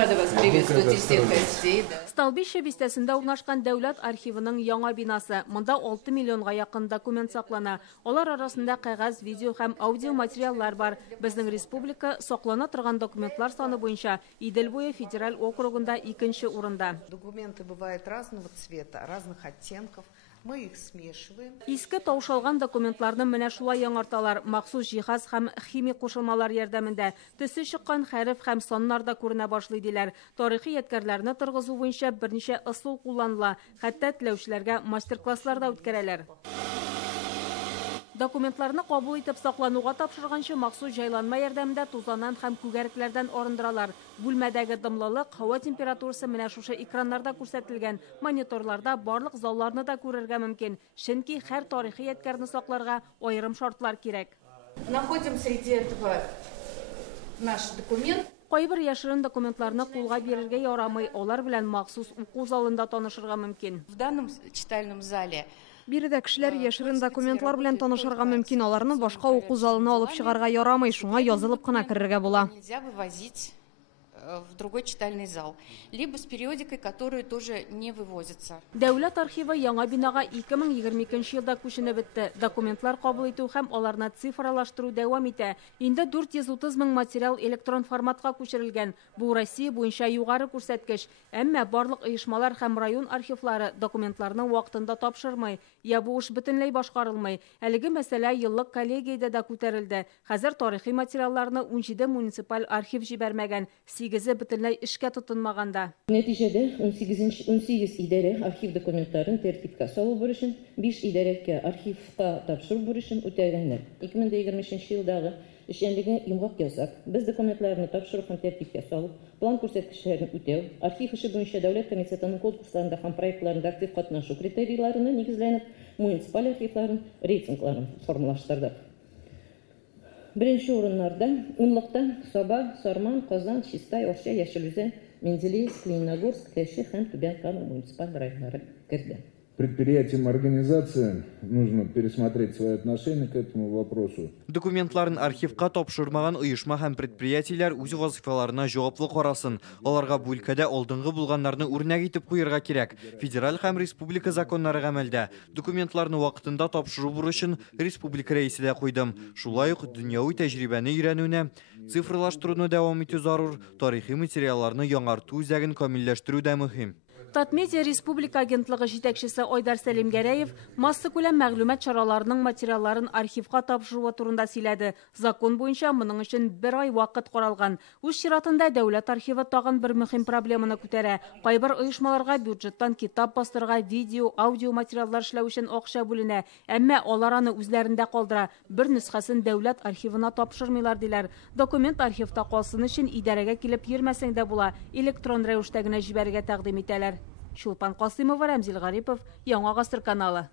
рада вас приветствовать из всех гостей. Столбище бистәсендә урнашкан дәүләт архивының яңа бинасы. Монда 6 миллионга якын документ саклана. Алар арасында кәгазь, видео һәм аудио материаллар бар. Безнең республика саклана торган документлар саны буенча Идел буе федераль округында 2нче урында. Документы бывают разного цвета, разных оттенков. Мы их смешиваем. Иске таушалган документларны менә шулай яңарталар. Махсус җиһаз һәм химик кушылмалар ярдәмендә төсе чыккан хәреф һәм саннар да күренә башлый диләр. Тарихи ядкарларны торгызу буенча берничә ысул кулланыла. Хәтта теләүчеләргә мастер-класслар да үткәрәләр. Документларны кабул итеп саклануга тапшырганчы махсус җайланма ярдәмендә тузаннан һәм күгәрекләрдән арындыралар. Бүлмәдәге дымлылык, һава температурасы менә шушы экраннарда күрсәтелгән. Мониторларда барлык залларны да күрергә мөмкин. Чөнки һәр тарихи ядкарны сакларга аерым шартлар кирәк. Находим среди этого наш документ. Кайбер яшерен документларны кулга бирергә ярамый, алар белән махсус уку залында танышырга мөмкин. В данном читальном зале Биредә кешеләр яшерен документлар белән танышырга мөмкин, аларны башка уку залына алып чыгарга ярамый, шуңа язылып кына керергә була. Нельзя вывозить в другой читальный зал, либо с периодикой, которые тоже не вывозятся. Дәүләт архивы яңа бинага 2022 елда күченеп бетте. Документлар кабул итү һәм аларны цифрлаштыру дәвам итә. Инде 430 мең материал электрон форматка күчерелгән. Бу Россия буенча югары күрсәткеч. Әмма барлык оешмалар һәм район архивлары документларны вакытында тапшырмый. Я бу эш бөтенләй башкарылмый. Әлеге мәсьәлә еллык коллегиядә дә күтәрелде. Хәзер тарихи материалларны 17 муниципаль архив җибәрмәгән. 8 бөтенләй эшкә тотынмаганда. Нәтиҗәдә 18 идарә архив документларын тәртипкә салу бурычын, 5 идарәкә архивка тапшыру бурычын үтәгәннәр. 2023 елдагы эшчәнлеге йомгак ясап, без документларны тапшыру һәм тәртипкә салу, план күрсәткечләрен үтәү, архив эше буенча дәүләт комитетының конкурсларында һәм проектларында актив катнашу критерийларына нигезләнеп, муниципаль архивларын рейтингларын формалаштырдык. Беренче урыннарда Унлыкта Саба, Сарман, Казан, Чистай, Орча, Яшелүзән, Менделеевск, Лениногорск, Кәши һәм Түбән Кама муниципаль районнары керде. Предприятиям, организациям нужно пересмотреть свои отношения к этому вопросу. Документларын архивка тапшырмаган оешма һәм предприятиеләр үз вазифаларына җаваплы карасын. Аларга бу өлкәдә алдынгы булганнарны үрнәк итеп куярга кирәк. Федераль һәм республика законнары гамәлдә. Документларны вакытында тапшыру бурычын республика рәисе дә куйдым. Шулай ук дөньяви тәҗрибәне өйрәнүне, цифрлаштыруны дәвам итү зарур, тарихи материалларны яңарту үзәген камилләштерү дә мөһим. Татмедиа Республика агентлыгы җитәкчесе Айдар Сәлим Гәрәев масса күләм мәгълүмат чараларының материалларын архивка тапшыру турында сөйләде. Закон буенча моның өчен 1 ай вакыт каралган. Үз чиратында дәүләт архивы тагын бер мөһим проблеманы күтәрә. Кайбер оешмаларга бюджеттан китап бастырга, видео, аудио материаллар эшләү өчен акча бүленә, әмма алар аны үзләрендә калдыра. Бер нөсхәсен дәүләт архивына тапшырмыйлар диләр. Документ архивта калсын өчен идарәгә килеп йөрмәсәң дә була, электрон рәвештә генә җибәрергә тәкъдим итәләр. Чулпан Касыймова, Рамзил Гарипов, Яңа Гасыр каналы.